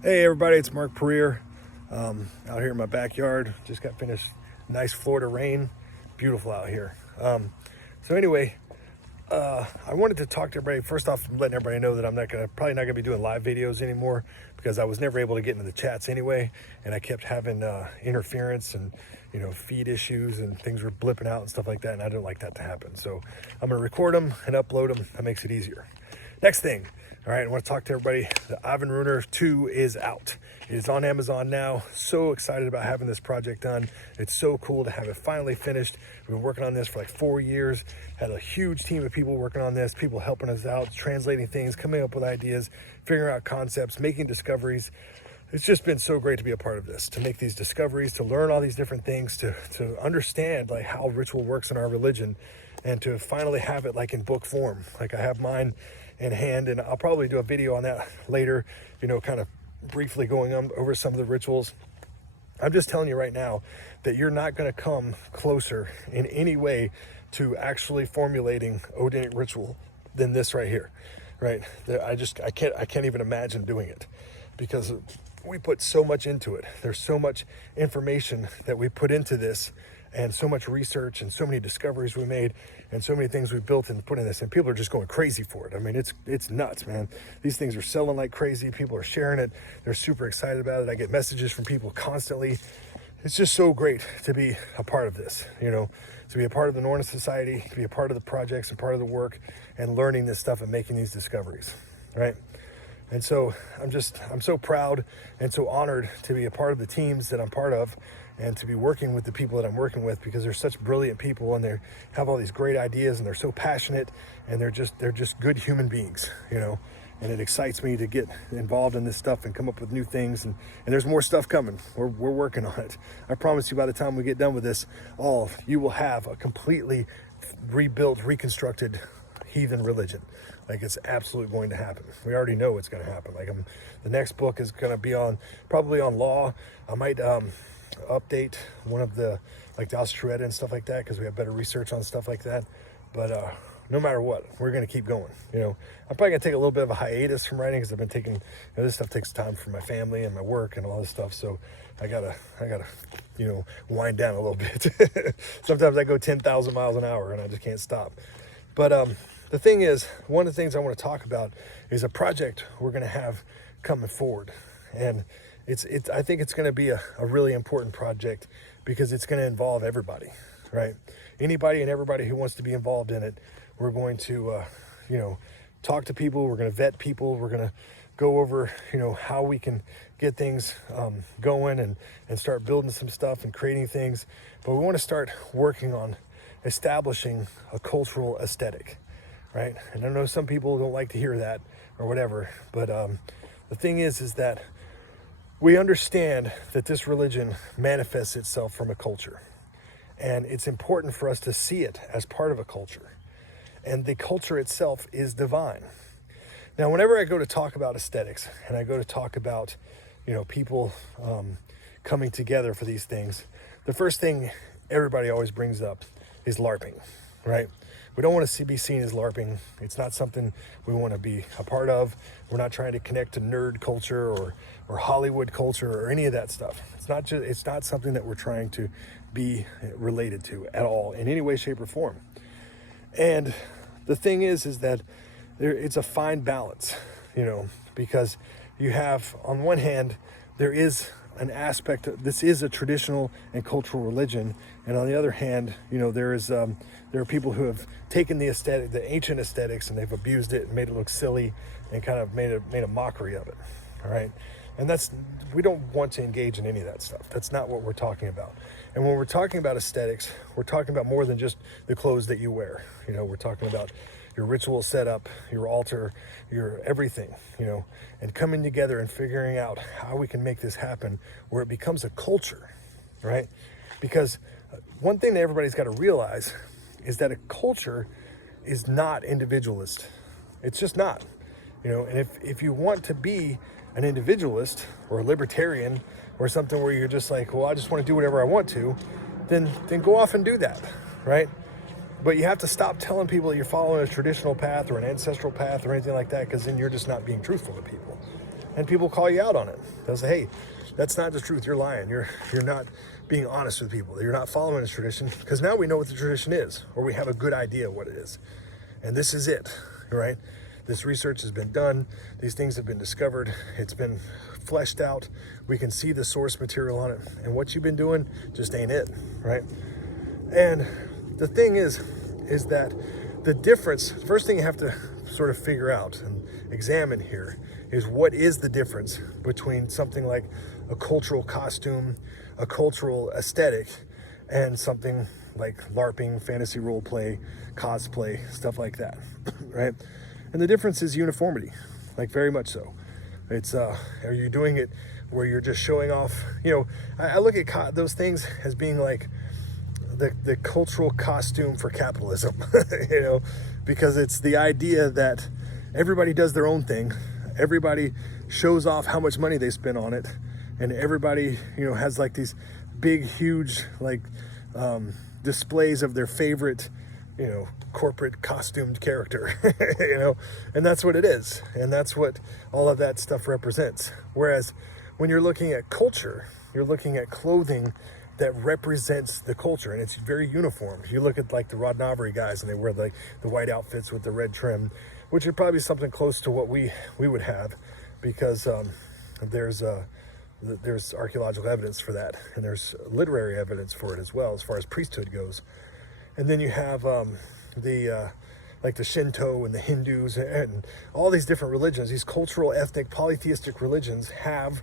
Hey everybody, it's Mark Pereira out here in my backyard. Just got finished nice Florida rain. Beautiful out here. So anyway, I wanted to talk to everybody. First off, letting everybody know that I'm probably not gonna be doing live videos anymore because I was never able to get into the chats anyway, and I kept having interference and feed issues and things were blipping out and stuff like that, and I don't like that to happen. So I'm gonna record them and upload them. That makes it easier. Next thing, all right, I want to talk to everybody. The Æfinrúnar 2 is out. It is on Amazon now. So excited about having this project done. It's so cool to have it finally finished. We've been working on this for like 4 years. Had a huge team of people working on this, people helping us out, translating things, coming up with ideas, figuring out concepts, making discoveries. It's just been so great to be a part of this, to make these discoveries, to learn all these different things, to understand like how ritual works in our religion, and to finally have it like in book form. Like I have mine in hand, and I'll probably do a video on that later, kind of briefly going over some of the rituals. I'm just telling you right now that you're not going to come closer in any way to actually formulating Odinic ritual than this right here, right? I can't even imagine doing it because we put so much into it. There's so much information that we put into this, and so much research and so many discoveries we made and so many things we built and put in this, and people are just going crazy for it. I mean, it's nuts, man. These things are selling like crazy. People are sharing it. They're super excited about it. I get messages from people constantly. It's just so great to be a part of this, to be a part of the Northern Society, to be a part of the projects and part of the work and learning this stuff and making these discoveries, right? And so I'm so proud and so honored to be a part of the teams that I'm part of and to be working with the people that I'm working with, because they're such brilliant people and they have all these great ideas and they're so passionate and they're just good human beings, and it excites me to get involved in this stuff and come up with new things, and there's more stuff coming. We're working on it. I promise you, by the time we get done with this, you will have a completely rebuilt, reconstructed heathen religion. Like, it's absolutely going to happen. We already know it's going to happen. Like, the next book is going to be probably on law. I might update one of the ancestral and stuff like that, because we have better research on stuff like that. But no matter what, we're going to keep going. I'm probably going to take a little bit of a hiatus from writing, because I've been taking, this stuff takes time for my family and my work and all this stuff. So I gotta wind down a little bit. Sometimes I go 10,000 miles an hour and I just can't stop. But the thing is, one of the things I want to talk about is a project we're going to have coming forward. And I think it's going to be a really important project, because it's going to involve everybody, right? Anybody and everybody who wants to be involved in it. We're going to, talk to people. We're going to vet people. We're going to go over, how we can get things going and start building some stuff and creating things. But we want to start working on establishing a cultural aesthetic, right? And I know some people don't like to hear that or whatever, but the thing is that we understand that this religion manifests itself from a culture, and it's important for us to see it as part of a culture, and the culture itself is divine. Now, whenever I go to talk about aesthetics and I go to talk about, people coming together for these things, the first thing everybody always brings up is LARPing, right? We don't want to be seen as LARPing. It's not something we want to be a part of. We're not trying to connect to nerd culture or Hollywood culture or any of that stuff. It's not something that we're trying to be related to at all in any way, shape, or form. And the thing is that it's a fine balance, because you have, on one hand, there is an aspect of, this is a traditional and cultural religion, and on the other hand, there are people who have taken the ancient aesthetics, and they've abused it and made it look silly and kind of made a mockery of it. All right, and we don't want to engage in any of that stuff. That's not what we're talking about. And when we're talking about aesthetics, we're talking about more than just the clothes that you wear. We're talking about your ritual setup, your altar, your everything, and coming together and figuring out how we can make this happen where it becomes a culture, right? Because one thing that everybody's got to realize is that a culture is not individualist. It's just not, and if you want to be an individualist or a libertarian or something where you're just like, well, I just want to do whatever I want to, then go off and do that, right? But you have to stop telling people that you're following a traditional path or an ancestral path or anything like that, because then you're just not being truthful to people. and people call you out on it. They'll say, hey, that's not the truth, you're lying, you're not being honest with people, you're not following the tradition, because now we know what the tradition is, or we have a good idea of what it is. And this is it, right? This research has been done, these things have been discovered, it's been fleshed out, we can see the source material on it, and what you've been doing just ain't it, right? And the thing is that the difference, first thing you have to sort of figure out and examine here is what is the difference between something like a cultural costume, a cultural aesthetic, and something like LARPing, fantasy role play, cosplay, stuff like that, right? And the difference is uniformity, like very much so. It's, are you doing it where you're just showing off? You know, I look at those things as being like the cultural costume for capitalism, you know, because it's the idea that everybody does their own thing. Everybody shows off how much money they spend on it. And everybody, you know, has like these big, huge, like displays of their favorite, you know, corporate costumed character, you know, and that's what it is. And that's what all of that stuff represents. Whereas when you're looking at culture, you're looking at clothing that represents the culture, and it's very uniform. You look at like the Rodnavery guys, and they wear like the white outfits with the red trim, which would probably be something close to what we would have, because there's archaeological evidence for that, and there's literary evidence for it as well, as far as priesthood goes. And then you have like the Shinto and the Hindus and all these different religions, these cultural, ethnic, polytheistic religions have,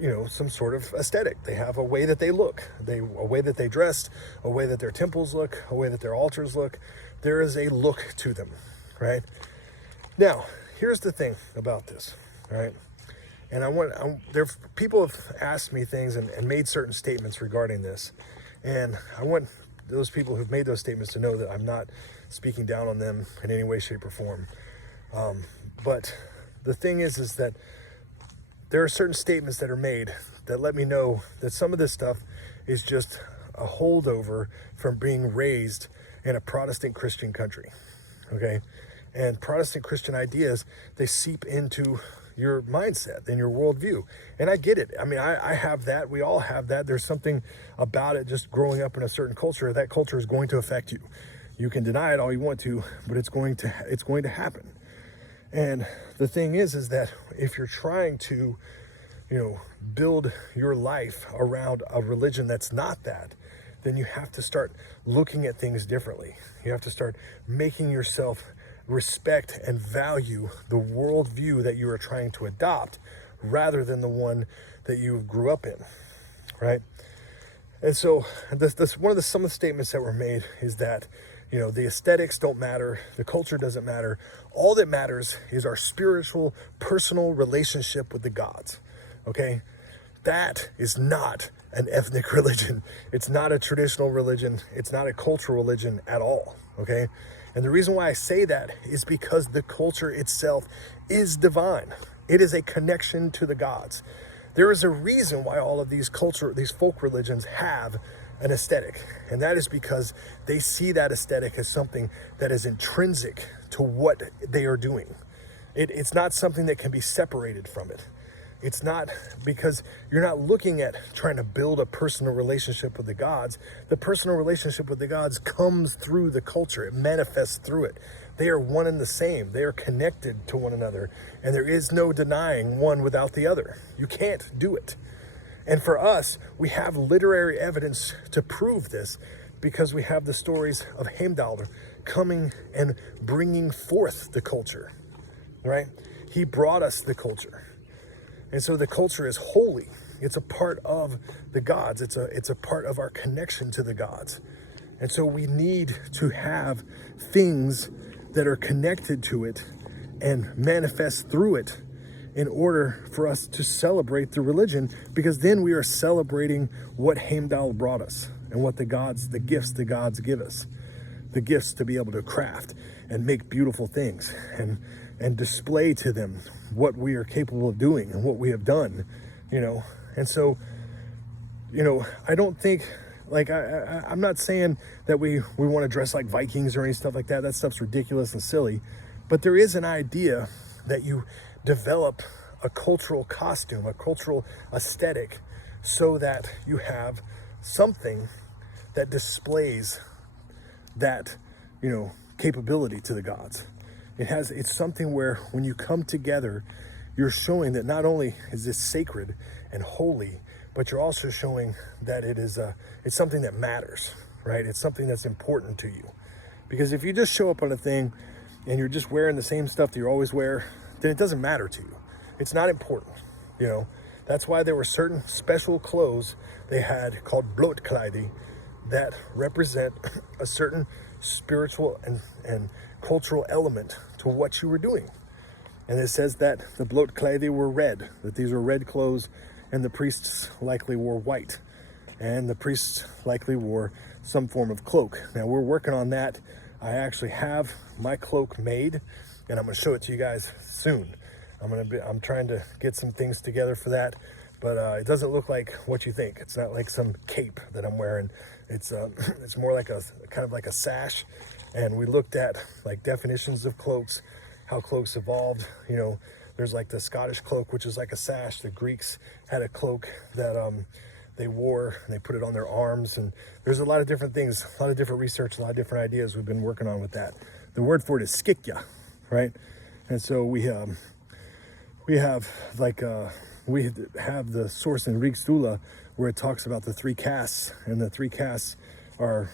you know, some sort of aesthetic. They have a way that they look, a way that they dress, a way that their temples look, a way that their altars look. There is a look to them, right? Now, here's the thing about this, right? And people have asked me things and made certain statements regarding this. And I want those people who've made those statements to know that I'm not speaking down on them in any way, shape, or form. But the thing is that there are certain statements that are made that let me know that some of this stuff is just a holdover from being raised in a Protestant Christian country, okay? And Protestant Christian ideas, they seep into your mindset and your worldview. And I get it. I mean, I have that. We all have that. There's something about it, just growing up in a certain culture. That culture is going to affect you. You can deny it all you want to, but it's going to happen. And the thing is that if you're trying to, you know, build your life around a religion that's not that, then you have to start looking at things differently. You have to start making yourself respect and value the worldview that you are trying to adopt rather than the one that you grew up in, right? And so this one of some of the statements that were made is that, you know, the aesthetics don't matter, the culture doesn't matter. All that matters is our spiritual, personal relationship with the gods, okay? That is not an ethnic religion. It's not a traditional religion. It's not a cultural religion at all, okay? And the reason why I say that is because the culture itself is divine. It is a connection to the gods. There is a reason why all of these folk religions have an aesthetic, and that is because they see that aesthetic as something that is intrinsic to what they are doing. It's not something that can be separated from it. It's not, because you're not looking at trying to build a personal relationship with the gods. The personal relationship with the gods comes through the culture. It manifests through it. They are one and the same. They are connected to one another, and there is no denying one without the other. You can't do it. And for us, we have literary evidence to prove this, because we have the stories of Heimdall coming and bringing forth the culture, right? He brought us the culture. And so the culture is holy. It's a part of the gods. It's a part of our connection to the gods. And so we need to have things that are connected to it and manifest through it in order for us to celebrate the religion, because then we are celebrating what Heimdall brought us and what the gifts the gods give us. The gifts to be able to craft and make beautiful things and display to them what we are capable of doing and what we have done, you know. And so, you know, I don't think, like, I'm not saying that we want to dress like Vikings or any stuff like that. That stuff's ridiculous and silly. But there is an idea that you develop a cultural costume, a cultural aesthetic, so that you have something that displays that, capability to the gods. It's something where when you come together, you're showing that not only is this sacred and holy, but you're also showing that it's something that matters, right? It's something that's important to you. Because if you just show up on a thing and you're just wearing the same stuff that you always wear, then it doesn't matter to you. It's not important, That's why there were certain special clothes they had called blootkleding that represent a certain spiritual and cultural element to what you were doing. And it says that the blootkleding were red, that these were red clothes, and the priests likely wore white. And the priests likely wore some form of cloak. Now we're working on that. I actually have my cloak made, and I'm going to show it to you guys soon. I'm trying to get some things together for that, but it doesn't look like what you think. It's not like some cape that I'm wearing. It's more like a kind of like a sash. And we looked at like definitions of cloaks, how cloaks evolved. There's like the Scottish cloak, which is like a sash. The Greeks had a cloak that they wore, and they put it on their arms. And there's a lot of different things, a lot of different research, a lot of different ideas we've been working on with that. The word for it is skikya, right? And so we have the source in Rígstula where it talks about the three castes, and the three castes are,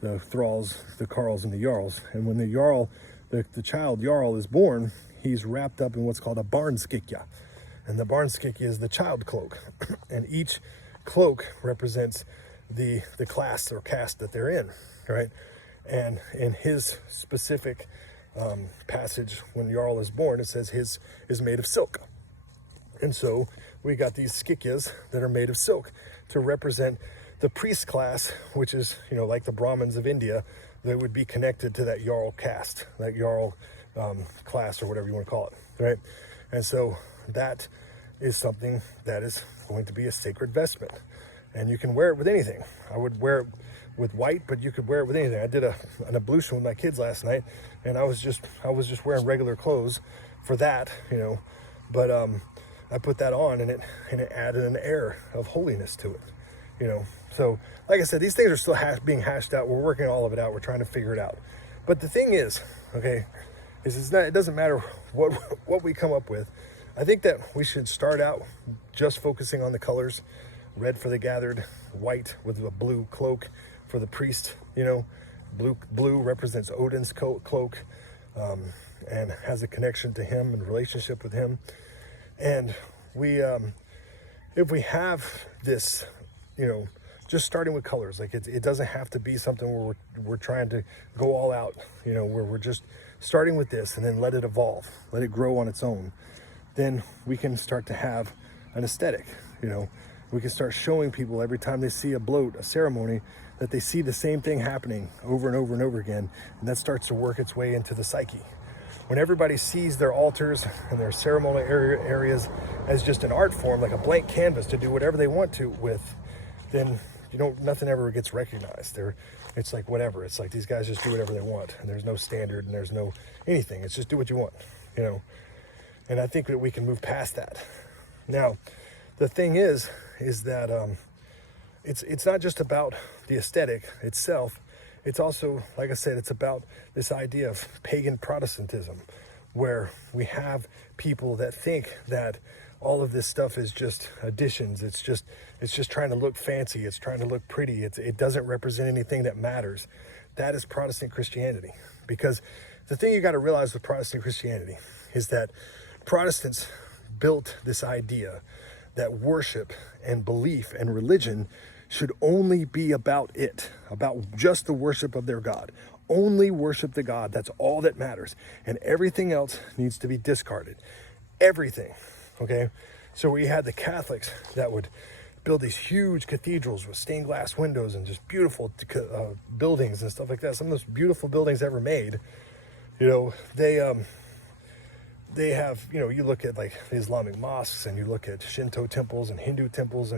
the thralls, the carls, and the jarls. And when the jarl, the child jarl is born, he's wrapped up in what's called a barnskikja. And the barnskikja is the child cloak. And each cloak represents the class or caste that they're in, right? And in his specific passage, when jarl is born, it says his is made of silk. And so we got these skikjas that are made of silk to represent the priest class, which is, like the Brahmins of India, they would be connected to that jarl caste, that jarl class, or whatever you want to call it, right? And so that is something that is going to be a sacred vestment, and you can wear it with anything. I would wear it with white, but you could wear it with anything. I did an ablution with my kids last night, and I was just wearing regular clothes for that, but I put that on, and it added an air of holiness to it, So, like I said, these things are still being hashed out. We're working all of it out. We're trying to figure it out. But the thing is, okay, it doesn't matter what we come up with. I think that we should start out just focusing on the colors. Red for the gathered, white with a blue cloak for the priest. Blue represents Odin's cloak, and has a connection to him and relationship with him. And if we have this, just starting with colors, like it doesn't have to be something where we're trying to go all out, where we're just starting with this and then let it evolve, let it grow on its own. Then we can start to have an aesthetic, we can start showing people every time they see a bloat, a ceremony, that they see the same thing happening over and over and over again. And that starts to work its way into the psyche. When everybody sees their altars and their ceremonial areas as just an art form, like a blank canvas to do whatever they want to with, then nothing ever gets recognized. It's like whatever. It's like these guys just do whatever they want, and there's no standard and there's no anything. It's just do what you want, And I think that we can move past that. Now, the thing is that it's not just about the aesthetic itself. It's also, like I said, it's about this idea of pagan Protestantism, where we have people that think that all of this stuff is just additions. It's just trying to look fancy. It's trying to look pretty. It doesn't represent anything that matters. That is Protestant Christianity. Because the thing you got to realize with Protestant Christianity is that Protestants built this idea that worship and belief and religion should only be about just the worship of their God. Only worship the God. That's all that matters. And everything else needs to be discarded. Everything. Okay? So we had the Catholics that would build these huge cathedrals with stained glass windows and just beautiful buildings and stuff like that. Some of those beautiful buildings ever made. they have, you look at like the Islamic mosques, and you look at Shinto temples and Hindu temples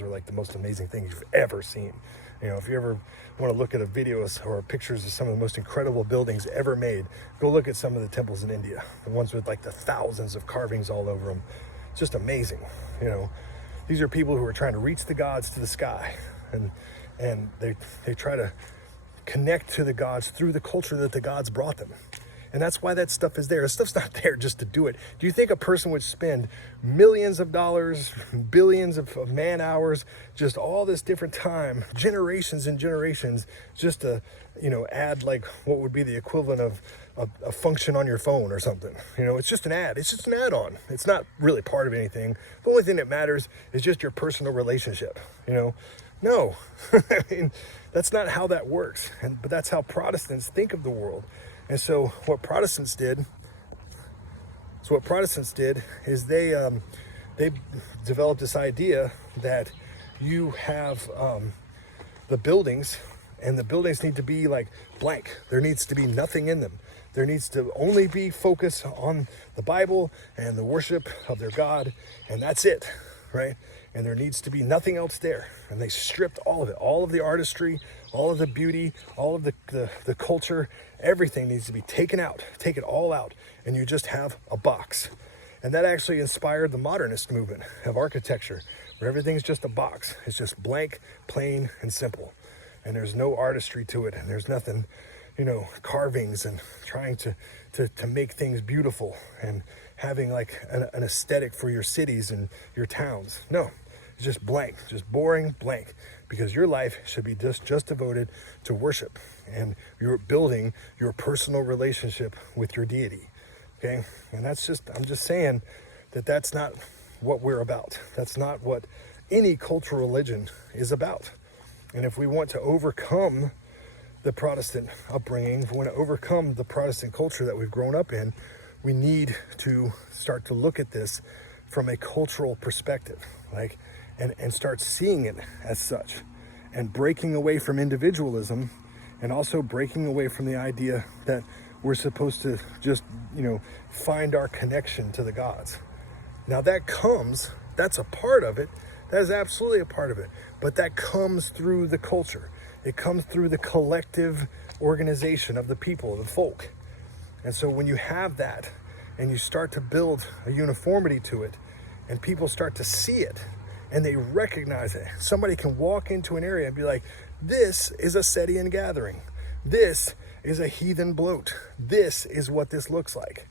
are like the most amazing things you've ever seen. If you ever want to look at a video or pictures of some of the most incredible buildings ever made, go look at some of the temples in India, the ones with like the thousands of carvings all over them. It's just amazing. These are people who are trying to reach the gods to the sky, and they try to connect to the gods through the culture that the gods brought them. And that's why that stuff is there. That stuff's not there just to do it. Do you think a person would spend millions of dollars, billions of man hours, just all this different time, generations and generations, just to, add like what would be the equivalent of a function on your phone or something? It's just an ad. It's just an add-on. It's not really part of anything. The only thing that matters is just your personal relationship. No, I mean, that's not how that works. But that's how Protestants think of the world. And so what Protestants did is they developed this idea that you have the buildings, and the buildings need to be like blank. There needs to be nothing in them. There needs to only be focus on the Bible and the worship of their God, and that's it, right? And there needs to be nothing else there. And they stripped all of it, all of the artistry, all of the beauty, all of the culture. Everything needs to be taken out. Take it all out, and you just have a box. And that actually inspired the modernist movement of architecture, where everything's just a box. It's just blank, plain, and simple. And there's no artistry to it, and there's nothing, carvings and trying to make things beautiful and having like an aesthetic for your cities and your towns. No, it's just blank, just boring blank, because your life should be just devoted to worship, and you're building your personal relationship with your deity. Okay. And I'm just saying that's not what we're about. That's not what any cultural religion is about. And if we want to overcome the Protestant upbringing, if we want to overcome the Protestant culture that we've grown up in, we need to start to look at this from a cultural perspective, and start seeing it as such, and breaking away from individualism, and also breaking away from the idea that we're supposed to just, find our connection to the gods. Now that's a part of it. That is absolutely a part of it. But that comes through the culture. It comes through the collective organization of the people, the folk. And so when you have that, and you start to build a uniformity to it, and people start to see it, and they recognize it. Somebody can walk into an area and be like, this is a Setian gathering. This is a heathen bloat. This is what this looks like,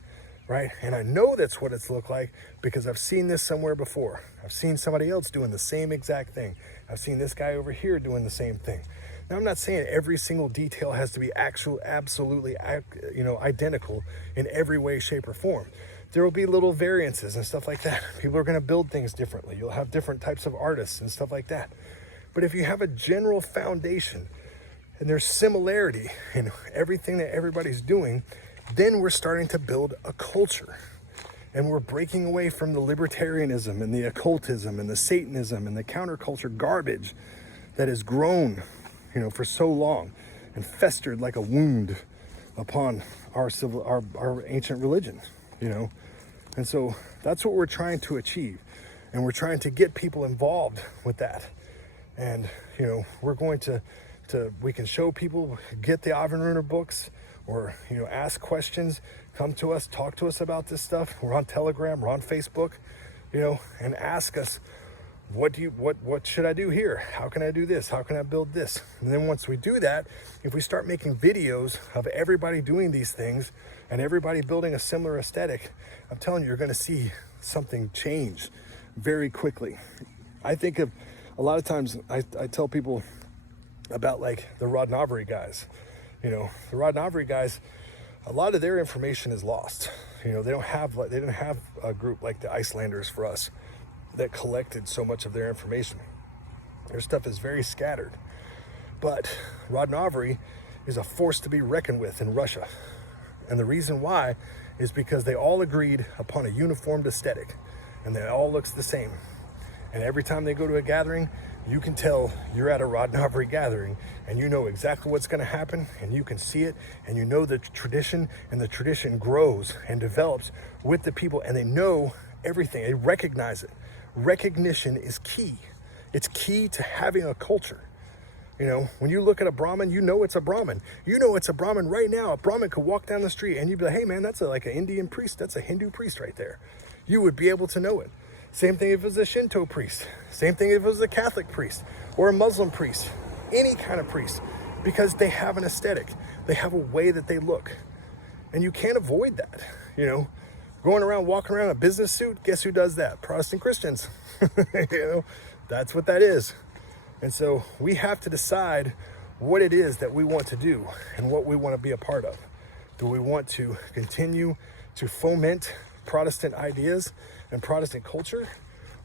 right? And I know that's what it's looked like because I've seen this somewhere before. I've seen somebody else doing the same exact thing. I've seen this guy over here doing the same thing. Now, I'm not saying every single detail has to be absolutely, identical in every way, shape, or form. There will be little variances and stuff like that. People are going to build things differently. You'll have different types of artists and stuff like that. But if you have a general foundation and there's similarity in everything that everybody's doing, then we're starting to build a culture. And we're breaking away from the libertarianism and the occultism and the Satanism and the counterculture garbage that has grown, for so long and festered like a wound upon our ancient religion, And so that's what we're trying to achieve. And we're trying to get people involved with that. And, we're going we can show people, get the Æfinrúnar books, or, ask questions, come to us, talk to us about this stuff. We're on Telegram, we're on Facebook, and ask us, what should I do here? How can I do this? How can I build this? And then once we do that, if we start making videos of everybody doing these things and everybody building a similar aesthetic, I'm telling you, you're going to see something change very quickly. I think of a lot of times I tell people about like the Rodnavery guys. The Rodnavery guys, a lot of their information is lost. They didn't have a group like the Icelanders for us that collected so much of their information. Their stuff is very scattered. But Rodnavery is a force to be reckoned with in Russia. And the reason why is because they all agreed upon a uniformed aesthetic, and it all looks the same. And every time they go to a gathering, you can tell you're at a Rodnavri gathering, and you know exactly what's going to happen, and you can see it, and you know the tradition, and the tradition grows and develops with the people, and they know everything. They recognize it. Recognition is key. It's key to having a culture. You know, when you look at a Brahmin, you know it's a Brahmin. You know it's a Brahmin right now. A Brahmin could walk down the street and you'd be like, hey man, that's like an Indian priest. That's a Hindu priest right there. You would be able to know it. Same thing if it was a Shinto priest. Same thing if it was a Catholic priest or a Muslim priest. Any kind of priest. Because they have an aesthetic. They have a way that they look. And you can't avoid that. You know, going around, walking around in a business suit, guess who does that? Protestant Christians. You know, that's what that is. And so we have to decide what it is that we want to do and what we want to be a part of. Do we want to continue to foment Protestant ideas and Protestant culture?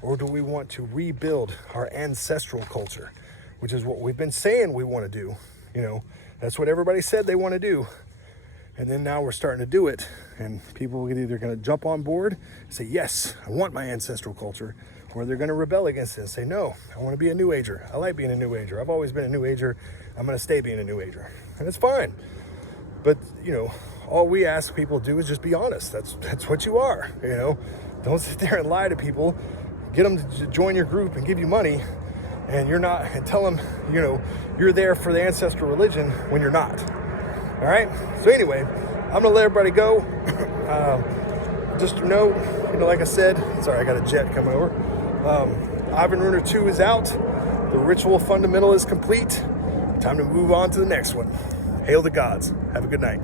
Or do we want to rebuild our ancestral culture, which is what we've been saying we want to do? You know, that's what everybody said they want to do. And then now we're starting to do it. And people are either going to jump on board and say, yes, I want my ancestral culture, or they're going to rebel against it and say, no, I want to be a New Ager. I like being a New Ager. I've always been a New Ager. I'm going to stay being a New Ager. And it's fine. But, you know, all we ask people to do is just be honest. That's what you are, you know. Don't sit there and lie to people. Get them to join your group and give you money, and you're not, and tell them, you know, you're there for the ancestral religion when you're not. All right? So anyway, I'm going to let everybody go. Just to know, you know, like I said, sorry, I got a jet coming over. Æfinrúnar 2 is out. The ritual fundamental is complete. Time to move on to the next one. Hail the gods. Have a good night.